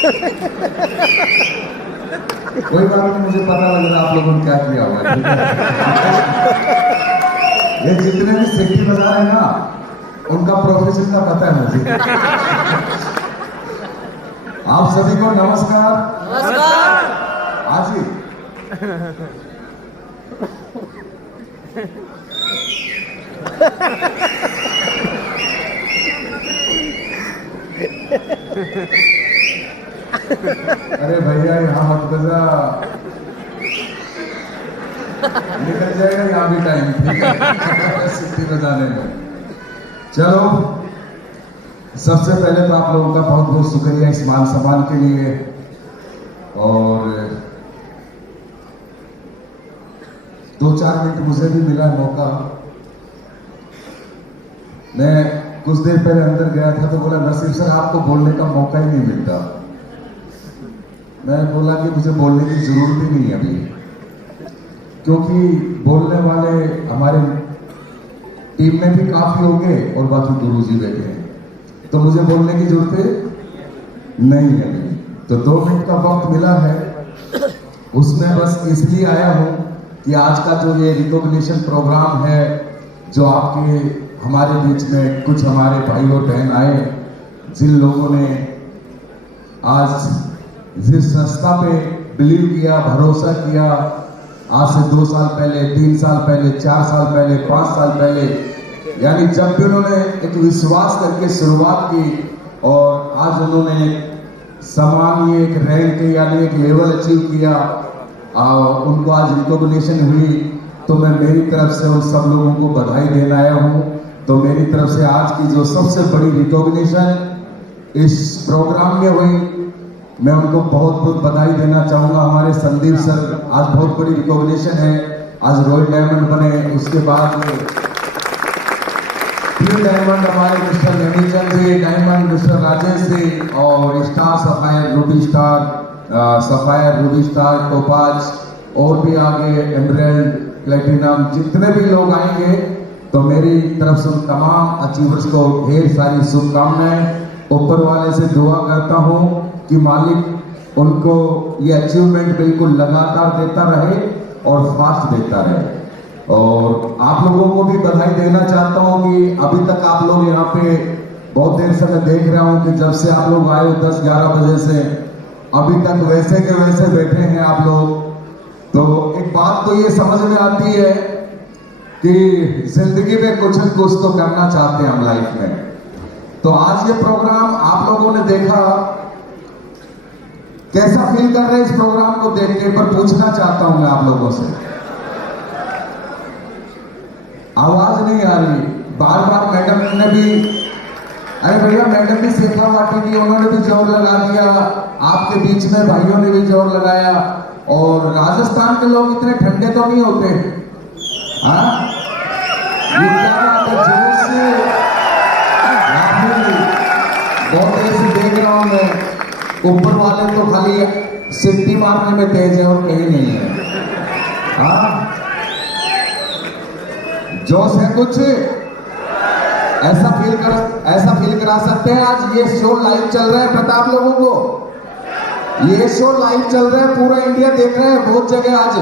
कोई बात नहीं, मुझे पता लग रहा आप लोगों ने क्या किया हुआ है। ये जितने भी सिटी बजा रहे हैं ना, उनका प्रोफेशन का पता है मुझे। आप सभी को नमस्कार। नमस्कार। आज ही अरे भैया यहाँ मत बजा, निकल जाएगा यहाँ भी टाइम, ठीक है सिटी बजाने में। चलो, सबसे पहले तो आप लोगों का बहुत बहुत शुक्रिया इस मान सम्मान के लिए। और 2-4 मिनट मुझे भी मिला मौका। मैं कुछ देर पहले अंदर गया था तो बोला नसीब सर आपको बोलने का मौका ही नहीं मिलता। मैं बोला कि मुझे बोलने की जरूरत ही नहीं अभी, क्योंकि बोलने वाले हमारे टीम में भी काफी होंगे और बाकी गुरुजी बैठे हैं, तो मुझे बोलने की जरूरत नहीं है अभी। तो 2 मिनट का वक्त मिला है, उसमें बस इसलिए आया हूं कि आज का जो ये रिकॉग्निशन प्रोग्राम है, जो आपके हमारे बीच में कुछ हमारे भाई और बहन आए, जिन लोगों ने आज जिस संस्था पे बिलीव किया, भरोसा किया, आज से 2 साल पहले, 3 साल पहले, 4 साल पहले, 5 साल पहले, यानी जब भी उन्होंने एक विश्वास करके शुरुआत की और आज उन्होंने सामान्य एक रैंक यानी एक लेवल अचीव किया, उनको आज रिकॉग्निशन हुई, तो मैं मेरी तरफ से उन सब लोगों को बधाई देने आया हूँ। तो मेरी तरफ से आज की जो सबसे बड़ी रिकॉग्निशन इस प्रोग्राम में हुई, मैं उनको बहुत बहुत बधाई देना चाहूँगा। हमारे संदीप सर, आज बहुत बड़ी रिकॉग्निशन है, आज रॉयल डायमंड बने, उसके बाद तीन डायमंड हमारे मिस्टर ननीचंद जी, डायमंड मिस्टर राजेश जी, और star sapphire Ruby star, sapphire Ruby star, topaz, और भी आगे एमरल्ड, प्लेटिनम, जितने भी लोग आएंगे, तो मेरी तरफ से उन तमाम अचीवर्स को ढेर सारी शुभकामनाएं। ऊपर वाले से दुआ करता हूं कि मालिक उनको ये अचीवमेंट बिल्कुल लगातार देता रहे और फास्ट देता रहे। और आप लोगों को भी बधाई देना चाहता हूं कि अभी तक आप लोग यहाँ पे बहुत देर से मैं देख रहा हूं कि जब से आप लोग आए हो 10-11 बजे से अभी तक वैसे के वैसे बैठे हैं आप लोग। तो एक बात तो ये समझ में आती है कि जिंदगी में कुछ न कुछ तो करना चाहते हैं हम लाइफ में। तो आज ये प्रोग्राम आप लोगों ने देखा, कैसा फील कर रहे हैं इस प्रोग्राम को देख के, पर पूछना चाहता हूं मैं आप लोगों से। आवाज नहीं आ रही, बार बार मैडम ने भी, अरे भैया मैडम भी शेखा वाटी थी, उन्होंने भी जोर लगा दिया, आपके बीच में भाइयों ने भी जोर लगाया। और राजस्थान के लोग इतने ठंडे तो नहीं होते, हाँ? ये क्या बात है, जोर से बहुत देर से देख रहा हूं मैं, ऊपर वाले तो खाली सिट्टी मारने में तेज है और कहीं नहीं है, हाँ? जोश है कुछ, ऐसा फील करा सकते हैं। आज ये शो लाइव चल रहा है, पता आप लोगों को? ये शो लाइव चल रहा है, पूरा इंडिया देख रहा है, बहुत जगह आज।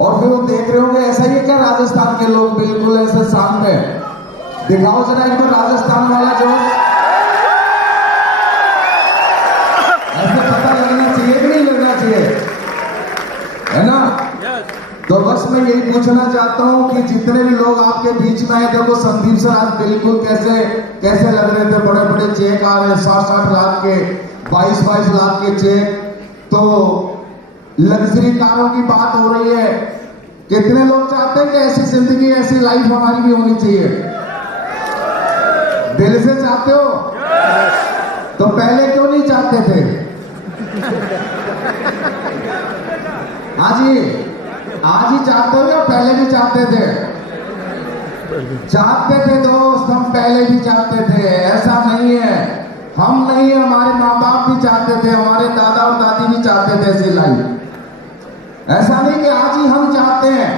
और फिर वो देख रहे होंगे ऐसा ही है क्या राजस्थान के लोग, बिल्कुल ऐसे सामने दिखाओ जरा एक बार राजस्थान वाला जोश। ऐसे पता लगना चाहिए कि नहीं लगना चाहिए, है ना? तो बस मैं यही पूछना चाहता हूं कि जितने भी लोग आपके बीच में आए, देखो संदीप सर आज बिल्कुल कैसे लग रहे थे, बड़े बड़े चेक आ रहे हैं, 60-60 लाख के, 22-22 लाख के चेक, तो लग्जरी कारों की बात हो रही है। कितने लोग चाहते हैं कि ऐसी जिंदगी, ऐसी लाइफ हमारी भी होनी चाहिए? दिल से चाहते हो? तो पहले क्यों नहीं चाहते थे? आज ही चाहते हो या पहले भी चाहते थे? चाहते थे दोस्त, हम पहले भी चाहते थे, ऐसा नहीं है। हम नहीं, हमारे माँ बाप भी चाहते थे, हमारे दादा और दादी भी चाहते थे ऐसी लाइफ। ऐसा नहीं कि आज ही हम चाहते हैं,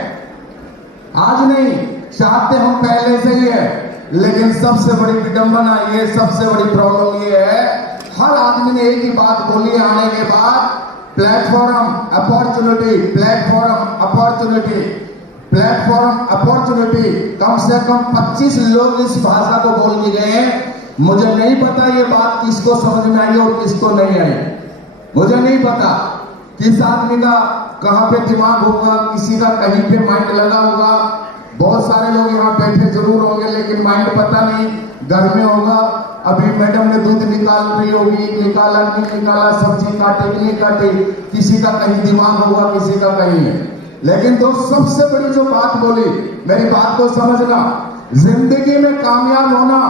आज नहीं, चाहते हम पहले से ही है। लेकिन सबसे बड़ी विडंबना ये, सबसे बड़ी प्रॉब्लम ये है, हर आदमी आदमी ने एक ही बात बोली आने के बाद, platform opportunity, platform opportunity, platform opportunity. कम से कम 25 लोग इस भाषा को बोल के गए हैं। मुझे नहीं पता ये बात किसको समझ में आई और किसको नहीं आई, मुझे नहीं पता। किस आदमी का कहां पे दिमाग होगा, किसी का कहीं पे माइंड लगा होगा। बहुत सारे लोग यहाँ बैठे जरूर होंगे लेकिन माइंड पता नहीं घर में होगा। अभी मैडम ने दूध निकाल रही होगी, निकाला नहीं निकाला, सब्जी काटे कि नहीं काटे, किसी का कहीं दिमाग होगा, किसी का कहीं है। लेकिन दोस्त सबसे बड़ी जो बात बोली, मेरी बात को समझना, जिंदगी में कामयाब होना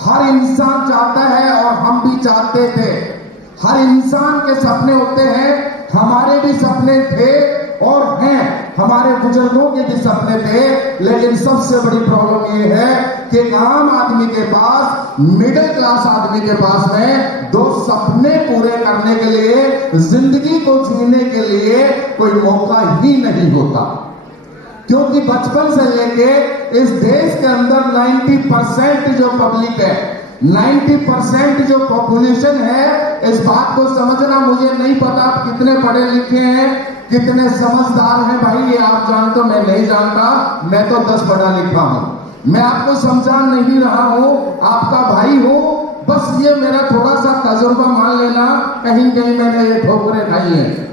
हर इंसान चाहता है और हम भी चाहते थे। हर इंसान के सपने होते हैं, हमारे भी सपने थे और हैं, हमारे बुजुर्गों के भी सपने थे। लेकिन सबसे बड़ी प्रॉब्लम ये है कि आम आदमी के पास, मिडिल क्लास आदमी के पास में दो सपने पूरे करने के लिए, जिंदगी को जीने के लिए कोई मौका ही नहीं होता। क्योंकि बचपन से लेके इस देश के अंदर 90% जो पब्लिक है, 90% जो पॉपुलेशन है, इस बात को समझना। मुझे नहीं पता आप कितने पढ़े लिखे हैं, कितने समझदार हैं भाई, ये आप जानते हो, मैं नहीं जानता। मैं तो 10 पढ़ा लिखा हूं, मैं आपको समझा नहीं रहा हूं, आपका भाई हूं। बस ये मेरा थोड़ा सा तजुर्बा मान लेना, कहीं कहीं मैंने ये ठोकरें खाई हैं।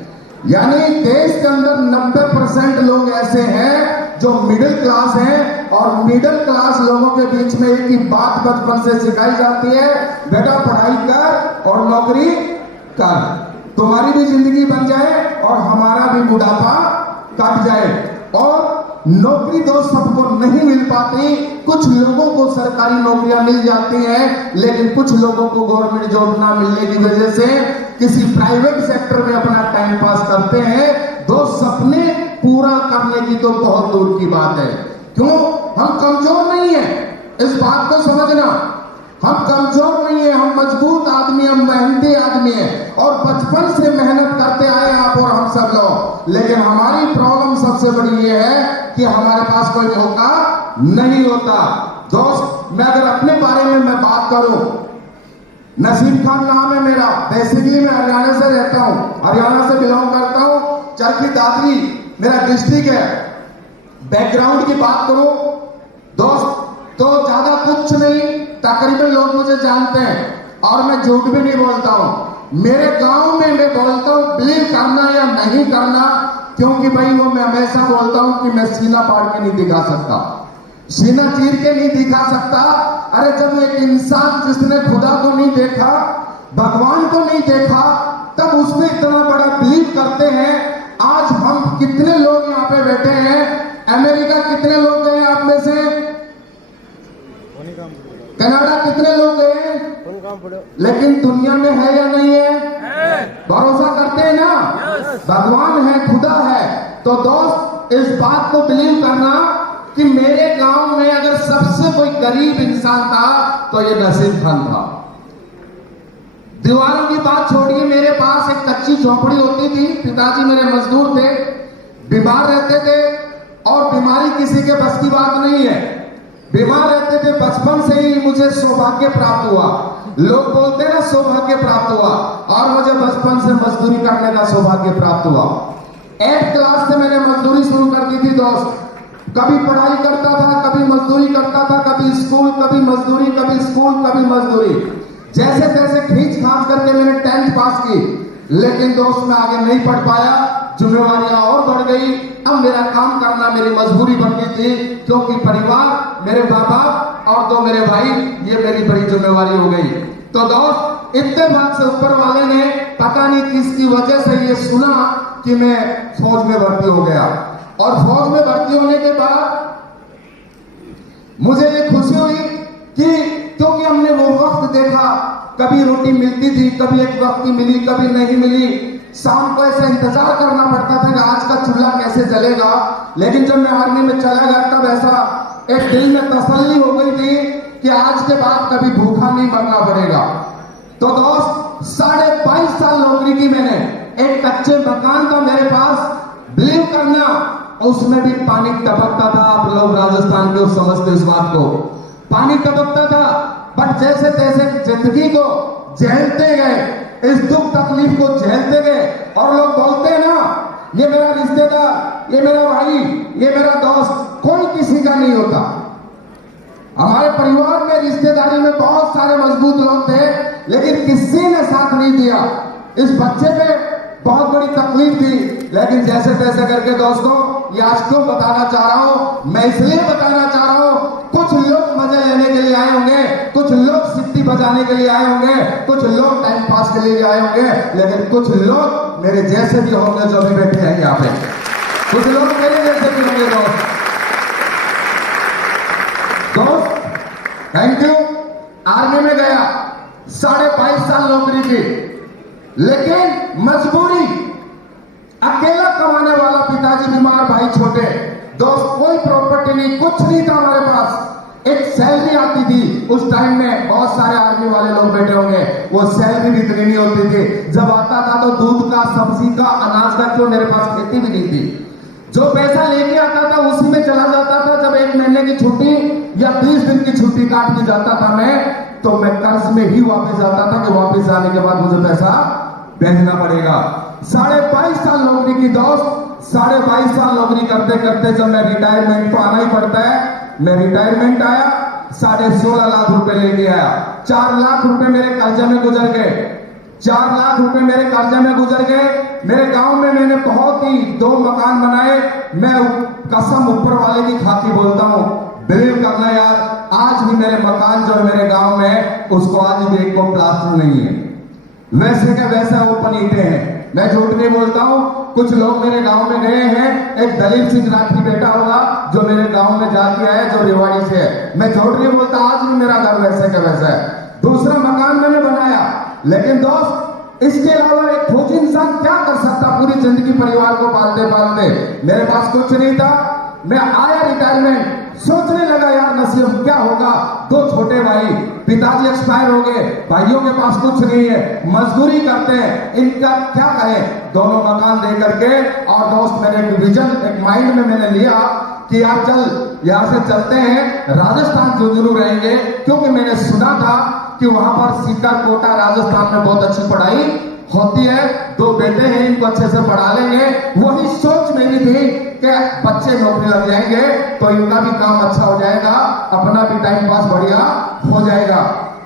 यानी देश के अंदर 90% लोग ऐसे हैं जो मिडिल क्लास हैं, और मिडिल क्लास लोगों के बीच में एक ही बात बचपन से सिखाई जाती है, बेटा पढ़ाई कर और नौकरी कर, तुम्हारी भी जिंदगी बन जाए और हमारा भी बुढ़ापा कट जाए। और नौकरी तो सबको नहीं मिल पाती, कुछ लोगों को सरकारी नौकरियां मिल जाती हैं, लेकिन कुछ लोगों को गवर्नमेंट जॉब ना मिलने की वजह से किसी प्राइवेट सेक्टर में अपना टाइम पास करते हैं। दो सपने पूरा करने की तो बहुत दूर की बात है। क्यों? हम कमजोर नहीं है, इस बात को समझना। हम कमजोर नहीं है, हम मजबूत आदमी, हम मेहनती आदमी है, और बचपन से मेहनत करते आए आप और हम सब लोग। लेकिन हमारी प्रॉब्लम सबसे बड़ी ये है कि हमारे पास कोई मौका नहीं होता। दोस्त, मैं अगर अपने बारे में मैं बात करूं, नसीम खान नाम है मेरा, बेसिकली मैं हरियाणा से रहता हूं, हरियाणा से बिलोंग करता हूं, चरखी दादरी मेरा डिस्ट्रिक्ट है। बैकग्राउंड की बात करूं दोस्त तो ज्यादा कुछ नहीं, तकरीबन लोग मुझे जानते हैं और मैं झूठ भी नहीं बोलता हूं। मेरे गांव में मैं बोलता हूं, बिलीव करना या नहीं करना, क्योंकि भाई वो मैं हमेशा बोलता हूं कि मैं सीना फाड़ के नहीं दिखा सकता, सीना चीर के नहीं दिखा सकता। अरे जब एक इंसान जिसने खुदा को नहीं देखा, भगवान को नहीं देखा, तब उसमें इतना बड़ा बिलीव करते हैं। आज हम कितने लोग यहाँ पे बैठे हैं, अमेरिका कितने लोग गए आप में से, कनाडा कितने लोग गए, लेकिन दुनिया में है या नहीं है? भरोसा करते हैं ना, भगवान है, खुदा है। तो दोस्त, इस बात को बिलीव करना कि मेरे गांव में अगर सबसे कोई गरीब इंसान था तो ये नसीम खान था। दीवारों की बात छोड़िए, मेरे पास एक कच्ची झोपड़ी होती थी, पिताजी मेरे मजदूर थे, बीमार रहते थे, और बीमारी किसी के बस की बात नहीं है। बीमार रहते थे, बचपन से ही मुझे सौभाग्य प्राप्त हुआ। लोग बोलते हैं ना सौभाग्य प्राप्त हुआ, और मुझे बचपन से मजदूरी करने का सौभाग्य प्राप्त हुआ। 8th क्लास से मैंने मजदूरी शुरू कर दी थी दोस्त। कभी पढ़ाई करता था, कभी मजदूरी करता था, कभी स्कूल, कभी मजदूरी, कभी स्कूल, कभी मजदूरी, जैसे तैसे खींच खांच करके मैंने 10th पास की। लेकिन दोस्त मैं आगे नहीं पढ़ पाया, जिम्मेवारियां और बढ़ गई। अब मेरा काम करना मेरी मजबूरी बन गई थी, क्योंकि परिवार, मेरे बाबा और 2 मेरे भाई, ये मेरी बड़ी जिम्मेवारी हो गई। तो दोस्त, इत्तेफाक से ऊपर वाले ने पता नहीं किसकी वजह से ये सुना कि मैं फौज में भर्ती हो गया, और फौज में भर्ती होने के बाद मुझे ये खुशी हुई कि क्योंकि हमने वो वक्त देखा, कभी रोटी मिलती थी, कभी एक वक्त की मिली, कभी नहीं मिली। शाम को ऐसे इंतजार करना पड़ता था कि आज का चूल्हा कैसे जलेगा। लेकिन जब मैं आर्मी में चला गया, तब ऐसा एक दिल में तसल्ली हो गई थी कि आज के बाद कभी भूखा नहीं मरना पड़ेगा। तो दोस्त, 22.5 साल नौकरी की मैंने। एक कच्चे मकान था मेरे पास, बिलीव करना, उसमें भी पानी टपकता था। आप लोग राजस्थान के समझते इस बात को, पानी टपकता था। बट जैसे तैसे जिंदगी को झेलते गए, इस दुख तकलीफ को झेलते गए। और लोग बोलते हैं ना, ये मेरा रिश्तेदार, ये मेरा भाई, ये मेरा दोस्त, कोई किसी का नहीं होता। हमारे परिवार में रिश्तेदारी में बहुत सारे मजबूत लोग थे, लेकिन किसी ने साथ नहीं दिया। इस बच्चे पे बहुत बड़ी तकलीफ थी, लेकिन जैसे तैसे करके दोस्तों, ये आज क्यों बताना चाह रहा हूं, मैं इसलिए बताना चाह रहा हूं, कुछ लोग मजे लेने के लिए आए होंगे, कुछ लोग सिट्टी बजाने के लिए आए होंगे, कुछ लोग टाइम पास के लिए आए होंगे, लेकिन कुछ लोग मेरे जैसे भी होंगे जो भी बैठे हैं यहाँ पे, कुछ लोग मेरे जैसे भी होंगे। दोस्त थैंक यू। आर्मी में गया, 22.5 साल नौकरी की, लेकिन मजबूरी, अकेला कमाने वाला, पिताजी बीमार, भाई छोटे, दोस्त कोई प्रॉपर्टी नहीं, कुछ नहीं था हमारे पास। एक सैलरी आती थी उस टाइम में, बहुत सारे आर्मी वाले लोग बैठे होंगे, वो सैलरी भी इतनी नहीं होती थी। जब आता था तो दूध का, सब्जी का, अनाज का, क्यों मेरे पास खेती भी नहीं थी। जो पैसा लेके आता था उसी में चला जाता था। जब 1 महीने की छुट्टी या 20 दिन की छुट्टी काट के जाता था मैं, तो मैं कर्ज में ही वापस आता था कि वापस आने के बाद मुझे पैसा भेजना पड़ेगा। 22.5 साल नौकरी की दोस्त, 22.5 साल नौकरी करते करते जब मैं रिटायरमेंट तो आना ही पड़ता है, मैं रिटायरमेंट आया, 16.5 लाख रुपए लेके आया। 4 लाख रुपए मेरे कर्जे में गुजर गए, 4 लाख रुपए मेरे कर्जे में गुजर गए। मेरे गांव में मैंने बहुत ही 2 मकान बनाए। मैं कसम ऊपर वाले की खाती बोलता हूं, बिलीव करना यार, आज भी मेरे मकान जो है मेरे गांव में, उसको आज भी एक को प्लास्टर नहीं है, वैसे का वैसा ओपन ईंटें हैं। मैं झूठ नहीं बोलता हूं। कुछ लोग मेरे गांव में गए हैं, एक दलीप सिंह राठी बेटा होगा जो मेरे गांव में जाके आया, जो रेवाड़ी से है। मैं झूठ नहीं बोलता, आज भी मेरा घर वैसे का वैसा है। दूसरा मकान मैंने बनाया, लेकिन दोस्त इसके अलावा एक फौजी इंसान क्या कर सकता पूरी जिंदगी परिवार को पालते पालते। मेरे पास कुछ नहीं था। मैं आया रिटायरमेंट, सोचने लगा यार नसीब क्या होगा। 2 छोटे भाई, पिताजी एक्सपायर हो गए, भाइयों के पास कुछ नहीं है, मजदूरी करते हैं, इनका क्या करें। दोनों मकान दे करके, और दोस्त मैंने एक विजन, एक माइंड में मैंने लिया कि यार चल यहां से चलते हैं, राजस्थान झुंझुनू रहेंगे, क्योंकि मैंने सुना था कि वहां पर सीकर, कोटा, राजस्थान में बहुत अच्छी पढ़ाई होती है। 2 बेटे हैं, इनको अच्छे से पढ़ा लेंगे। वही सोच मेरी थी कि बच्चे नौकरी लग जाएंगे तो इनका भी काम अच्छा हो जाएगा, अपना भी टाइम पास बढ़िया हो जाएगा।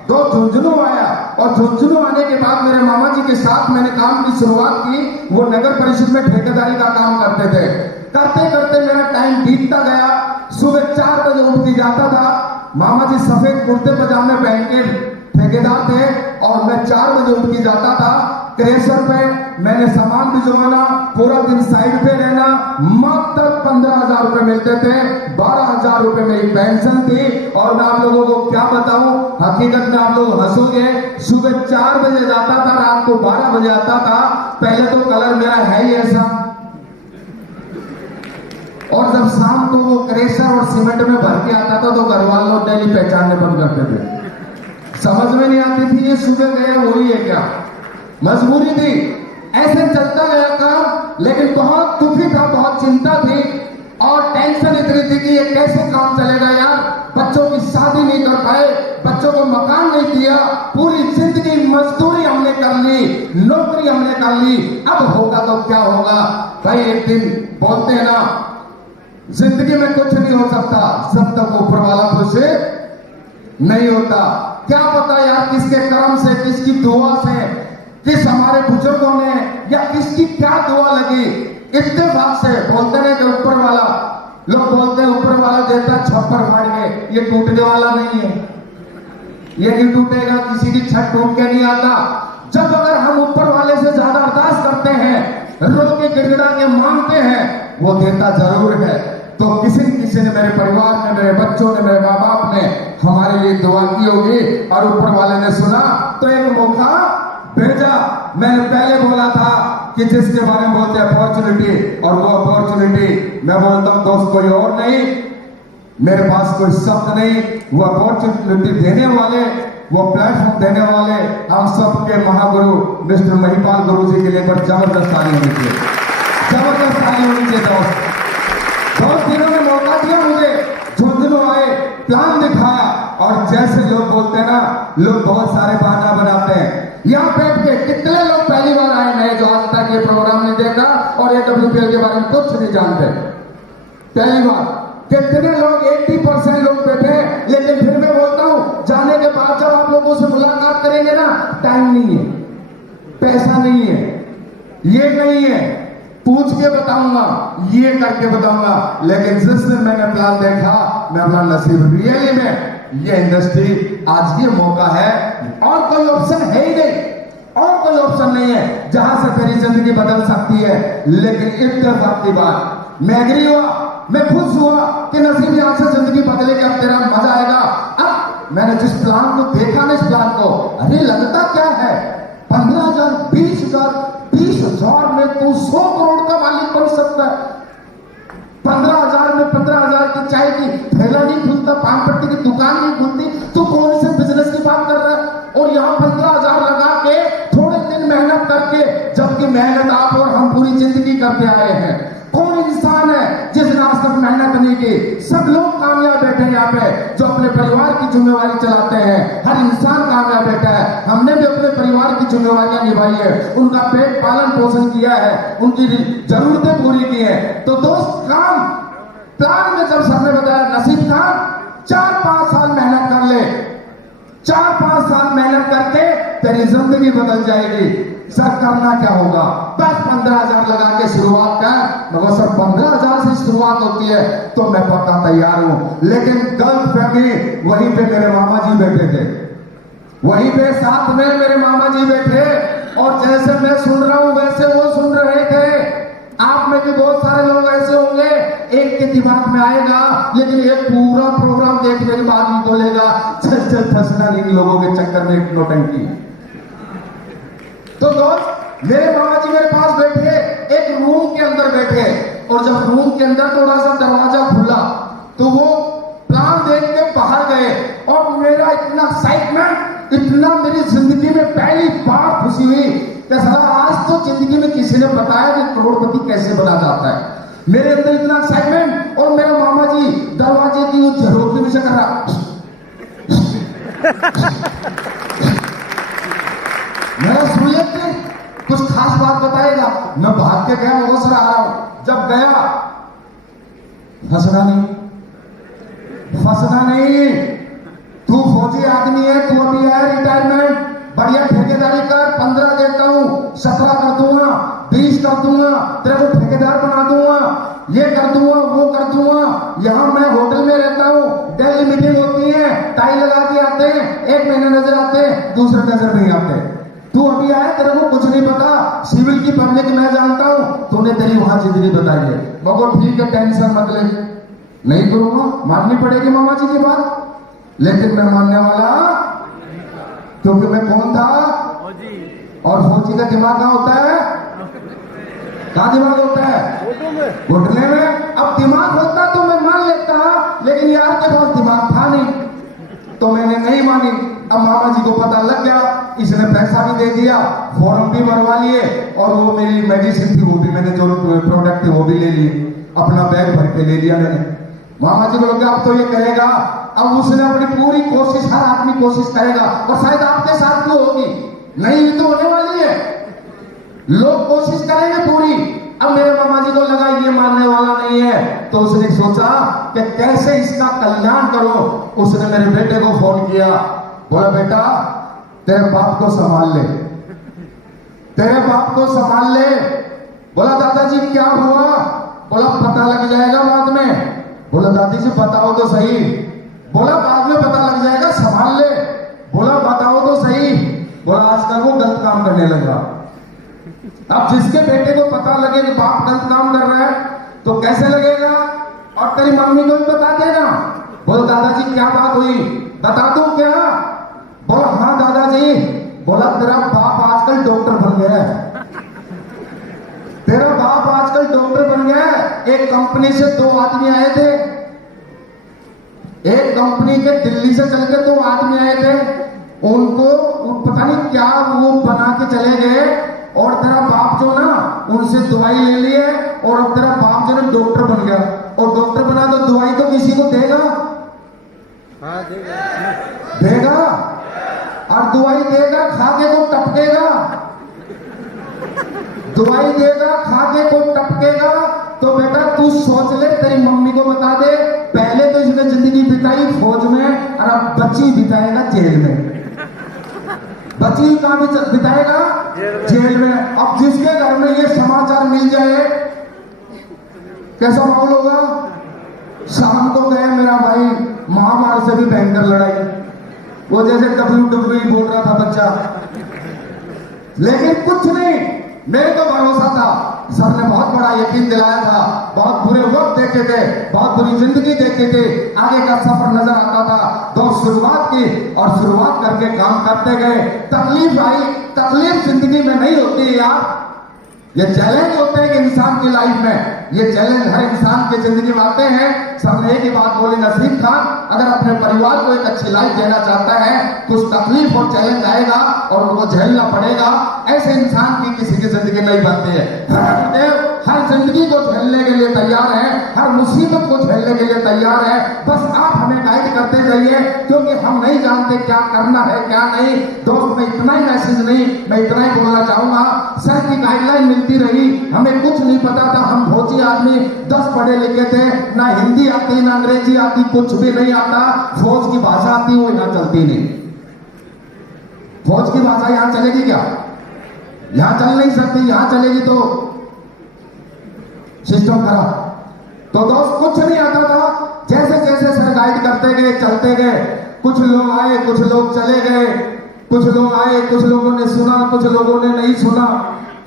तो झुंझुनू आया, और झुंझुनू आने के बाद मेरे मामा जी के साथ मैंने काम की शुरुआत की। वो नगर परिषद में ठेकेदारी का काम करते थे। करते करते मेरा टाइम बीतता गया। सुबह 4 बजे उठ के जाता था। मामा जी सफेद कुर्ते पजामे पहन के ठेकेदार थे, और मैं 4 बजे उठ के जाता था। क्रेशर पे मैंने सामान भिजवाना, पूरा दिन साइड पे रहना। मात्र 15,000 रुपए मिलते थे, 12,000 रुपए मेरी पेंशन थी। और मैं आप लोगों को क्या बताऊं, हकीकत में आप लोग हंसोगे, सुबह 4 बजे जाता था, रात को 12 बजे आता था। पहले तो कलर मेरा है ही ऐसा, और जब शाम को वो क्रेशर और सीमेंट में भर के आता था तो घर वालों डेली पहचानने बंद करते थे। समझ में नहीं आती थी ये सुबह गए वही है क्या, मजबूरी थी। ऐसे चलता गया काम, लेकिन बहुत दुखी था, बहुत चिंता थी, और टेंशन इतनी थी कि ये कैसे काम चलेगा यार। बच्चों की शादी नहीं कर पाए, बच्चों को मकान नहीं दिया, पूरी जिंदगी मजदूरी हमने कर ली, नौकरी हमने कर ली, अब होगा तो क्या होगा। भाई एक दिन बोलते हैं ना, जिंदगी में कुछ नहीं हो सकता जब तक ऊपर वाला खुश नहीं होता। क्या पता यार किसके कर्म से, किसकी दुआ से, किस हमारे बुजुर्गों ने, या किसकी क्या दुआ लगी, इत्तेफाक से बोलते हैं कि ऊपर वाला, लोग बोलते हैं ऊपर वाला देता छप्पर फाड़ के, ये टूटने वाला नहीं है, ये नहीं टूटेगा, किसी की छत टूट के नहीं आता। जब अगर हम ऊपर वाले से ज्यादा अरदास करते हैं, रो के गिड़गिड़ा के मांगते हैं, वो देता जरूर है। तो किसी ने मेरे परिवार ने, मेरे बच्चों ने, मेरे माँ बाप ने हमारे लिए दुआ की होगी, और ऊपर वाले ने सुना तो एक मौका भेजा। मैंने पहले बोला था कि जिसके बारे में बोलते हैं अपॉर्चुनिटी, और वो अपॉर्चुनिटी मैं बोलता हूं दोस्त कोई और नहीं, मेरे पास कोई शब्द नहीं, वो अपॉर्चुनिटी देने वाले, वो प्लेटफॉर्म देने वाले हम सबके महागुरु मिस्टर महिपाल गुरु जी के लिए पर जबरदस्त ताली होनी चाहिए, जबरदस्त ताली होनी चाहिए। दोस्त दिनों में मौका दिया मुझे, झुंझुनू आए, प्लान दिखाया, और जैसे लोग बोलते हैं ना, लोग बहुत सारे बहाना बनाते हैं। यहाँ बैठ के कितने लोग पहली बार आए नए जो आज तक ये प्रोग्राम नहीं देखा और ये WPL के बारे में कुछ नहीं जानते। पहली बार कितने लोग 80% लोग बैठे, लेकिन फिर मैं बोलता हूं जाने के बाद जब आप लोगों से मुलाकात करेंगे ना, टाइम नहीं है, पैसा नहीं है, ये नहीं है, पूछ के बताऊंगा, ये करके बताऊंगा। लेकिन जिस दिन मैंने प्लान देखा, मैं अपना नसीब रियली में ये इंडस्ट्री आज ये मौका है, और कोई ऑप्शन है ही नहीं, और कोई ऑप्शन नहीं है जहां से तेरी जिंदगी बदल सकती है। लेकिन इत्तेफाक की बात, मैं एग्री हुआ, मैं खुश हुआ कि नसीब यहां से जिंदगी बदलेगी, अब तेरा मजा आएगा। अब मैंने जिस प्लान को देखा ना, इस प्लान को, अरे लगता क्या है 15,000, 20,000, 20,000 में तू 100 करोड़ का मालिक बन सकता है। 15,000 में 15,000 की चाय की थैला नहीं खुलता, पान पट्टी की दुकान नहीं खुलती, तू कौन से बिजनेस की बात कर रहा है? और यहाँ 15,000 लगा के थोड़े दिन मेहनत करके, जबकि मेहनत आप और हम पूरी जिंदगी करते आए हैं। कौन इंसान है जिसने आज तक मेहनत नहीं की? सब लोग कामयाब बैठे हैं यहाँ पे जो अपने परिवार की जिम्मेवारी चलाते हैं। हर इंसान कामयाब बैठा है। हमने भी अपने परिवार की जिम्मेवारियां निभाई है, उनका पेट पालन पोषण किया है, उनकी जरूरतें पूरी की है। तो दोस्त, काम प्लान में जब सबने बताया नसीब खान 4-5 साल मेहनत कर ले, 4-5 साल मेहनत करके तेरी जिंदगी बदल जाएगी। सर करना क्या होगा? बस 15,000 लगा के शुरुआत कर। मगर सर 15,000 से शुरुआत होती है तो मैं पक्का तैयार हूं। लेकिन गलत फहमी, वहीं पे मेरे मामा जी बैठे थे, वहीं पे साथ में मेरे मामा जी बैठे, और जैसे मैं सुन रहा हूं वैसे वो सुन रहे थे। आप में भी बहुत सारे लोग ऐसे होंगे, एक के दिमाग में आएगा, लेकिन एक पूरा प्रोग्राम देखने के बाद नहीं बोलेगा चल चल फंसना नहीं इन लोगों के चक्कर में, एक नौटंकी। तो दोस्त, मेरे मामा जी मेरे पास बैठे, एक रूम के अंदर बैठे, और जब रूम के अंदर थोड़ा सा दरवाजा खुला तो वो प्लान देख के बाहर गए, और मेरा इतना एक्साइटमेंट, इतना मेरी जिंदगी में पहली बार खुशी हुई कि साला आज तो जिंदगी में किसी ने बताया कि करोड़पति कैसे बना जाता है। मेरे अंदर इतना एक्साइटमेंट, और मेरा मामा जी दरवाजे की उस झरोखी में से कर रहा, मेरा सुनिए कुछ खास बात बताएगा। मैं भाग के गया, वो सर आ रहा हूं। जब गया, फंसना नहीं, फंसना नहीं, तू फौजी आदमी है, तू अभी है रिटायरमेंट, बढ़िया ठेकेदारी कर, 15 देता हूं, 17 कर दूंगा, 20 कर दूंगा, तेरे को ठेकेदार बना दूंगा, ये कर दूंगा, वो कर दूंगा। यहां मैं होटल में रहता हूं, डेली मीटिंग होती है, टाई लगा के आते हैं, एक महीने नजर आते हैं, दूसरे नजर नहीं आते। तू अभी आया, तेरे को कुछ नहीं पता, सिविल की पढ़ने की मैं जानता हूं, तूने तेरी वहां जिंदगी बताई है। मगर ठीक है, टेंशन मत ले, नहीं करूंगा, माननी पड़ेगी मामा जी की बात, लेकिन मैं मानने वाला, क्योंकि मैं कौन था, और फौजी का दिमाग कहां होता है? कहां दिमाग होता है? घुटने में। अब दिमाग होता तो मैं मान लेता, लेकिन यार के पास दिमाग था नहीं, तो मैंने नहीं मानी। अब मामा जी को पता लग गया, इसने पैसा भी दे दिया, फॉर्म भी भरवा लिए, और वो मेरी मेडिसिन थी, वो भी मैंने जो प्रोडक्ट थे वो भी ले लिए, अपना बैग भर के ले लिया मैंने। मामा जी को लगा अब तो ये कहेगा, अब उसने अपनी पूरी कोशिश, हर आदमी कोशिश करेगा, और शायद आपके साथ भी होगी, नहीं तो होने वाली है, लोग कोशिश करेंगे पूरी। अब मेरे मामा जी को लगा ये मानने वाला नहीं है, तो उसने सोचा कि कैसे इसका कल्याण करो। उसने मेरे बेटे को फोन किया, बोला बेटा तेरे बाप को संभाल ले, तेरे बाप को संभाल ले। बोला दादाजी क्या हुआ? बोला पता लग जाएगा बाद में। बोला दादी जी बताओ तो सही। बोला बाद में पता लग जाएगा, संभाल ले। बोला बताओ तो सही। बोला आजकल वो गलत काम करने लगा। अब जिसके बेटे को पता लगे कि बाप गलत काम कर रहा है तो कैसे लगेगा? और तेरी मम्मी को भी बता देना। बोला दादाजी क्या बात हुई, बता दूं क्या? बोला हाँ दादाजी। बोला तेरा बाप आजकल डॉक्टर बन गया है, तेरा बाप आजकल डॉक्टर बन गया है। एक कंपनी से 2 आदमी आए थे, एक कंपनी के दिल्ली से चल के 2 आदमी आए थे, उनको पता नहीं क्या वो बना के चले गए, और तेरा बाप जो ना उनसे दवाई ले लिए, और अब तेरा बाप जो ना डॉक्टर बन गया। और डॉक्टर बना तो दवाई तो किसी को देगा, देगा और दुआई देगा, खाके को टपकेगा। दुआई देगा, खाके को टपकेगा। तो बेटा तू सोच ले, तेरी मम्मी को बता दे, पहले तो इसने जिंदगी बिताई फौज में और अब बच्ची बिताएगा जेल में। बच्ची कहां बिताएगा? जेल में। अब जिसके घर में ये समाचार मिल जाए कैसा माहौल होगा? शाम को गए मेरा भाई, महामार से भी भयंकर लड़ाई, वो जैसे WWE बोल रहा था बच्चा, लेकिन कुछ नहीं, मेरे को भरोसा था। सर ने बहुत बड़ा यकीन दिलाया था, बहुत बुरे वक्त देखे थे, बहुत बुरी जिंदगी देखी थी, आगे का सफर नजर आता था। तो शुरुआत की और शुरुआत करके काम करते गए। तकलीफ आई, तकलीफ जिंदगी में नहीं होती यार, ये चैलेंज होते हैं इंसान की लाइफ में। ये चैलेंज हर इंसान की जिंदगी में आते हैं। सबने एक ही बात बोली, नसीब खान अगर अपने परिवार को एक अच्छी लाइफ देना चाहता है, कुछ तकलीफ और चैलेंज आएगा और उनको झेलना पड़ेगा। ऐसे इंसान की किसी की जिंदगी नहीं बनती है। देव हर जिंदगी को झेलने के लिए तैयार है, हर मुसीबत को झेलने के लिए तैयार है। बस आप हमें गाइड करते जाइए, क्योंकि हम नहीं जानते क्या करना है क्या नहीं। दोस्त मैं इतना ही मैसेज नहीं, मैं इतना ही बोलना चाहूंगा, सर की गाइडलाइन मिलती रही, हमें कुछ नहीं पता था। हम फौजी आदमी 10 पढ़े लिखे थे, ना हिंदी आती ना अंग्रेजी आती, कुछ भी नहीं आता। फौज की भाषा आती वो यहां चलती नहीं। फौज की भाषा यहां चलेगी क्या? यहां चल नहीं सकती। यहां चलेगी तो सिस्टम खराब। तो दोस्त कुछ नहीं आता था, जैसे जैसे सर गाइड करते गए, चलते गए, कुछ लोग आए, कुछ लोग चले गए, कुछ लोग आए, कुछ लोगों ने सुना, कुछ लोगों ने नहीं सुना।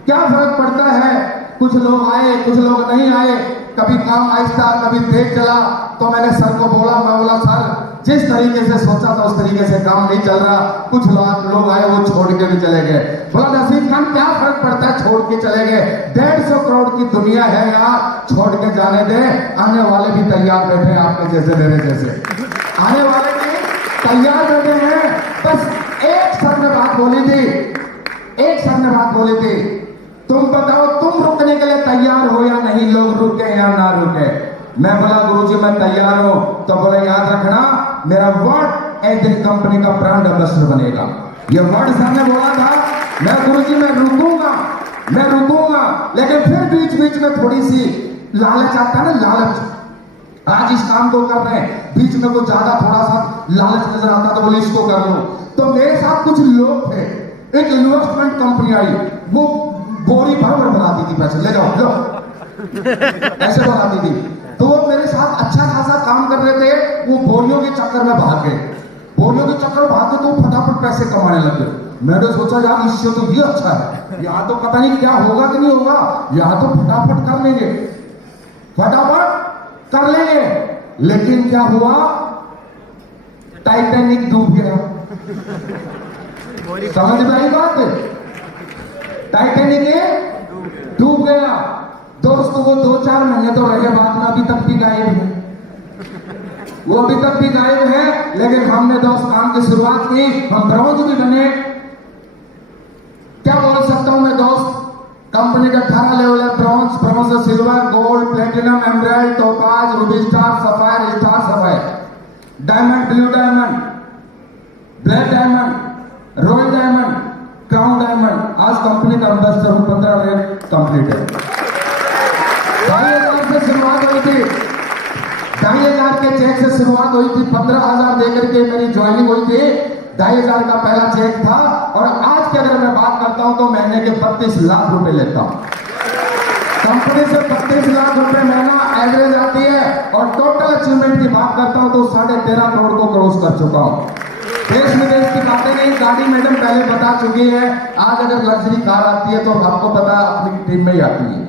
क्या फर्क पड़ता है? कुछ लोग आए, कुछ लोग नहीं आए, कभी काम आहिस्ता, कभी तेज चला। तो मैंने सर को बोला, मैं बोला सर जिस तरीके से सोचा था उस तरीके से काम नहीं चल रहा। कुछ लोग आए वो छोड़ के भी चले गए। बोला नसीब खान क्या फर्क पड़ता है, छोड़ के चले गए। 150 करोड़ की दुनिया है यार, छोड़ के जाने दे। आने वाले भी तैयार बैठे हैं, आपके जैसे मेरे जैसे आने वाले भी तैयार बैठे हैं। बस एक सर ने बात बोली थी, एक सर ने बात बोली थी, तुम बताओ तुम रुकने के लिए तैयार हो या नहीं, लोग रुके या ना रुके। मैं बोला गुरुजी मैं तैयार हूं। तो बोले याद रखना मेरा वर्ड एक दिन कंपनी का ब्रांड एम्बेसडर बनेगा। ये वर्ड सर ने बोला था। मैं गुरुजी मैं रुकूंगा, मैं रुकूंगा, लेकिन फिर बीच बीच में थोड़ी सी लालच आता है ना, लालच। आज इस काम को कर रहे हैं, बीच में कुछ ज्यादा थोड़ा सा लालच नजर आता तो बोले इसको कर लो। तो मेरे साथ कुछ लोग थे, एक इन्वेस्टमेंट कंपनी आई, वो बोरी भर भर बनाती थी, पैसे ले जाओ लो ऐसे बनाती थी। तो वो मेरे साथ अच्छा खासा काम कर रहे थे, वो बोरियों के चक्कर में भाग गए। बोरियों के चक्कर में भाग गए तो फटाफट पैसे कमाने लगे। मैंने सोचा यार इससे तो ये अच्छा है, यहाँ तो पता नहीं क्या होगा कि नहीं होगा, यहाँ तो फटाफट कर लेंगे, फटाफट कर लेंगे। लेकिन क्या हुआ, टाइटैनिक डूब गया। समझ में आई बात? टाइटैनिक डूब गया। दोस्तों वो 2-4 महीने तो रहे, बाद में अभी तक भी गायब है, वो अभी तक भी गायब है। लेकिन हमने दोस्त काम की शुरुआत की, हम ब्रॉन्ज भी बने। क्या बोल सकता हूं मैं दोस्त, कंपनी का 18 लेवल है, ब्रॉन्ज, ब्रॉन्ज से silver, gold, platinum, emerald, topaz, Ruby star, sapphire, star sapphire, diamond, blue diamond, black diamond, royal diamond, crown diamond. आज कंपनी का एम्बेसडर 15 रेट कंप्लीट है। 2,500 से शुरुआत हुई थी, 2,500 के चेक से शुरुआत हुई थी, 15,000 देकर के मेरी ज्वाइनिंग हुई थी। 2,500 का पहला चेक था और आज की अगर मैं बात करता हूं तो महीने के 32 लाख रुपए लेता हूं। कंपनी से 32 लाख रुपए महीना एवरेज आती है और टोटल अचीवमेंट की बात करता हूं तो 13.5 करोड़ को क्रॉस कर चुका हूं। देश विदेश की बातें नहीं, गाड़ी मैडम पहले बता चुकी है। आज अगर लग्जरी कार आती है तो आपको पता अपनी टीम में ही आती है।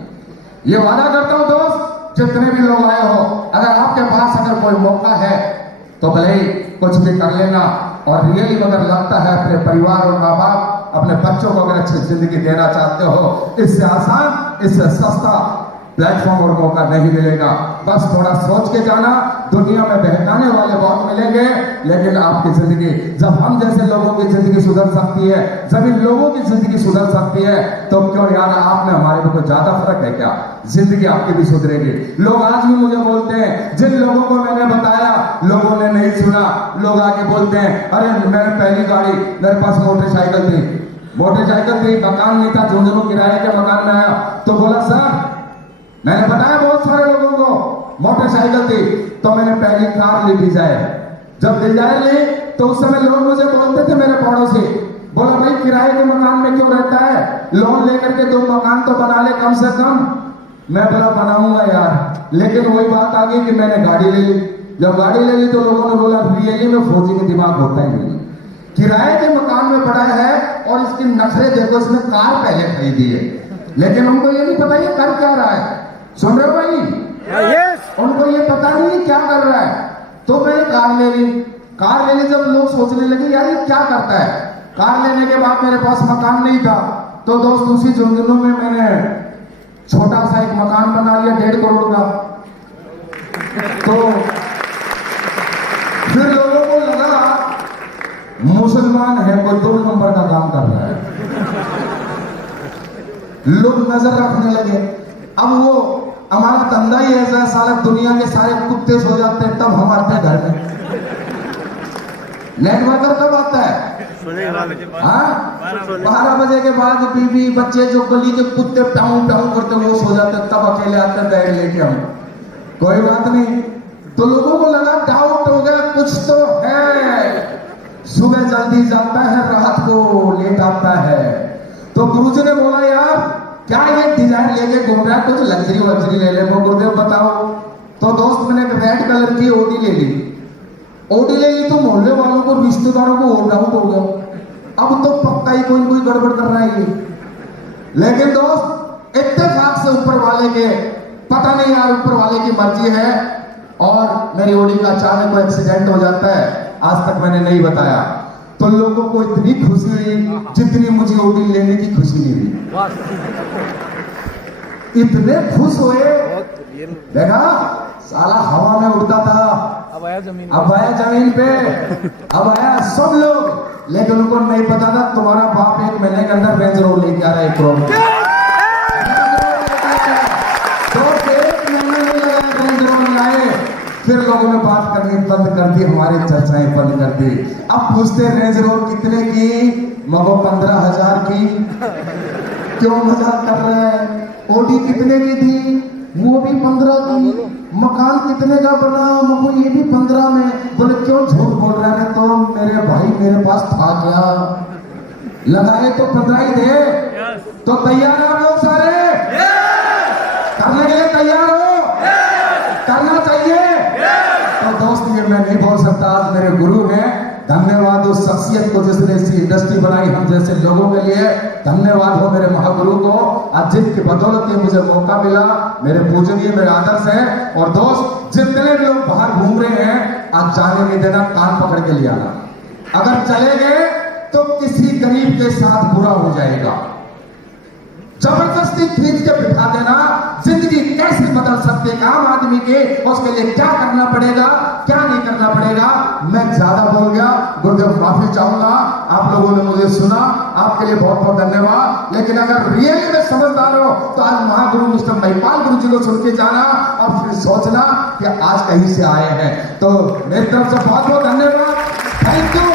ये वादा करता हूं दोस्त, जितने भी लोग आए हो, अगर आपके पास अगर कोई मौका है तो भले ही कुछ भी कर लेना। और रियली अगर लगता है अपने परिवार और माँ बाप, अपने बच्चों को अगर अच्छी जिंदगी देना चाहते हो, इससे आसान, इससे सस्ता प्लेटफॉर्म और मौका नहीं मिलेगा। बस थोड़ा सोच के जाना, दुनिया में बहकाने वाले बहुत मिलेंगे, लेकिन आपकी जिंदगी, जब हम जैसे लोगों की जिंदगी सुधर सकती है, जब इन लोगों की जिंदगी सुधर सकती है, तो क्यों यार आप में हमारे में कोई ज्यादा फर्क है क्या? जिंदगी आपकी भी सुधरेगी। लोग आज भी मुझे बोलते हैं, जिन लोगों को मैंने बताया लोगों ने नहीं सुना, लोग आके बोलते हैं अरे मैंने पहली गाड़ी, मेरे पास मोटरसाइकिल थी, मकान नहीं था, झुंझुनू किराए के मकान में आया तो बोला सर, मैंने बताया बहुत सारे लोगों को मोटरसाइकिल थी तो मैंने पहली कार ली डिजायर। जब डिजायर ली तो उस समय लोग मुझे बोलते थे, मेरे पड़ोसी, बोला भाई किराए के मकान में क्यों रहता है, लोन लेकर के 2 मकान तो बना ले कम से कम। मैं बोला बनाऊंगा यार, लेकिन वही बात आ गई कि मैंने गाड़ी ले ली। जब गाड़ी ले ली तो लोगों ने बोला रियली में फौजी का दिमाग होता ही नहीं, किराए के मकान में पड़ा है और इसकी नखरे देखो, इसने कार पहले खरीदी है, लेकिन उनको ये नहीं पता ये कर क्या रहा है। सुन रहे हो भाई? उनको ये पता नहीं क्या कर रहा है। तो मैंने कार ले ली। जब लोग सोचने लगे यार ये क्या करता है। कार लेने के बाद मेरे पास मकान नहीं था, तो दोस्त उसी झुंझुनू में मैंने छोटा सा एक मकान बना लिया 1.5 करोड़ का। तो फिर लोगों को लगा मुसलमान है, कोई 2 नंबर का काम कर रहा है, लोग नजर रखने लगे। अब वो हमारा धंधा ही ऐसा है, साला दुनिया के सारे कुत्ते सो जाते हैं तब हम आते हैं घर में। नेटवर्कर कब आता है? 12 बजे के बाद बीवी बच्चे जो गली के कुत्ते टाउन टाउन करते वो सो जाते हैं, तब अकेले आते हैं बैग लेके हम। कोई बात नहीं। तो लोगों को लगा डाउट हो गया, कुछ तो है। सुबह जल्दी जाता है, रात को लेट आता है। तो गुरुजी ने बोला यार क्या ये डिजाइन लेके घूम रहा है, कुछ लग्जरी ले ले। वो गुरुदेव बताओ। तो दोस्त मैंने एक रेड कलर की ओडी ले ली। तो मोहल्ले वालों को, रिश्तेदारों को और डाउट हो गया, अब तो पक्का ही कोई गड़बड़ कर रहा है ये। लेकिन दोस्त इत्तेफाक से ऊपर वाले के, पता नहीं यार ऊपर वाले की मर्जी है, और मेरी ओडी का अचानक कोई एक्सीडेंट हो जाता है। आज तक मैंने नहीं बताया। तो लोगों को इतनी खुशी हुई जितनी मुझे ओडी लेने की खुशी नहीं हुई। इतने खुश हुए, देखा साला हवा में उड़ता था, अब आया जमीन पे, अब आया सब लोग। लेकिन उनको नहीं पता था तुम्हारा बाप 1 महीने के अंदर रेंज रोवर लेके आ रहा है 1 करोड़। तो 1 महीने में लगा रेंज रोवर लाए। फिर लोगों ने बात करनी बंद कर दी, हमारी चर्चाएं बंद कर दी। अब पूछते रेंज रोवर कितने की, मगो 15,000 की। क्यों मजाक कर रहे हैं? ओडी कितने की थी, वो भी 15 की। मकान कितने का बना, मगो ये भी 15 में। बोले क्यों झूठ बोल रहे हैं? तो मेरे भाई मेरे पास था क्या, लगाए तो 15 ही थे। तो तैयार है आप लोग सारे? करने के लिए तैयार हो? करना चाहिए। तो दोस्त ये मैं नहीं बोल सकता, आज मेरे गुरु हैं। धन्यवाद उस शख्सियत को जिसने ऐसी इंडस्ट्री बनाई हम जैसे लोगों के लिए। धन्यवाद हो मेरे महागुरु को, आज जिनकी बदौलत ये मुझे मौका मिला। मेरे पूजनीय, मेरे आदर्श हैं। और दोस्त जितने भी लोग बाहर घूम रहे हैं, आज जाने नहीं देना, कान पकड़ के ले आना। अगर चले गए तो किसी गरीब के साथ बुरा हो जाएगा। जबरदस्ती खींच के बिठा देना। जिंदगी कैसे बदल सकती है आम आदमी के, उसके लिए क्या करना पड़ेगा, क्या नहीं करना पड़ेगा। मैं ज्यादा बोल गया, गुरुदेव माफी चाहूंगा। आप लोगों ने मुझे सुना, आपके लिए बहुत बहुत धन्यवाद। लेकिन अगर रियली में समझदार हो तो आज महागुरु मिस्टर महिपाल गुरु जी को सुन के जाना और फिर सोचना कि आज कहीं से आए हैं। तो मेरी तरफ से बहुत बहुत धन्यवाद। Thank you.